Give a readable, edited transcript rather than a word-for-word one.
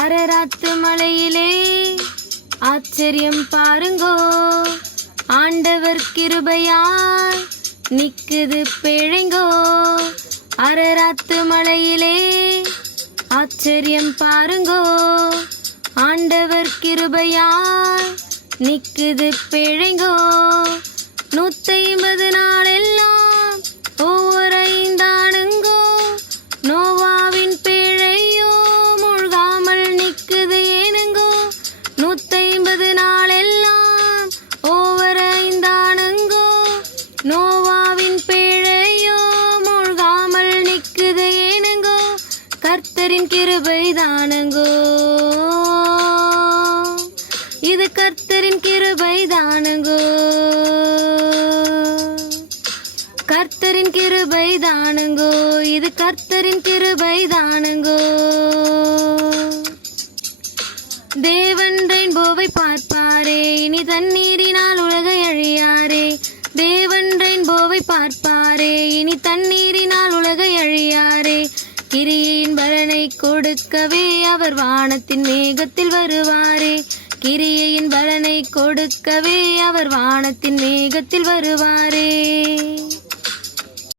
அரராத்து மலையிலே ஆச்சரியம் பாருங்கோ, ஆண்டவர் கிருபையால் நிக்குது பிழைங்கோ. அரராத்து மலையிலே ஆச்சரியம் பாருங்கோ, ஆண்டவர் கிருபையால் நிக்குது பிழைங்கோ. 150 நாள் எல்லாம் ஒவ்வொரு ஐந்தானுங்கோ, நோவாவின் பிழையோ மூழ்காமல் நிக்குது ஏனுங்கோ. 150 நாள் எல்லாம் ஒவ்வொரு ஐந்தானுங்கோ, நோவாவின் பிழையோ மூழ்காமல் நிக்குது ஏனுங்கோ. கர்த்தரின் கிருபை தானுங்கோ, இது கர்த்தரின் கிருபை தானுங்கோ, கர்த்தரின் கிருபை தானுங்கோ, இது கர்த்தரின் கிருபை தானுங்கோ. தேவன் ரெயின்போவை பார்ப்பாரே, இனி தண்ணீரினால் உலகை அழியாரே. தேவன் ரெயின்போவை பார்ப்பாரே, இனி தண்ணீரினால் உலகை அழியாரே. கிரியையின் பலனை கொடுக்கவே அவர் வானத்தின் மேகத்தில் வருவாரே. கிரியையின் பலனை கொடுக்கவே அவர் வானத்தின் மேகத்தில் வருவாரே.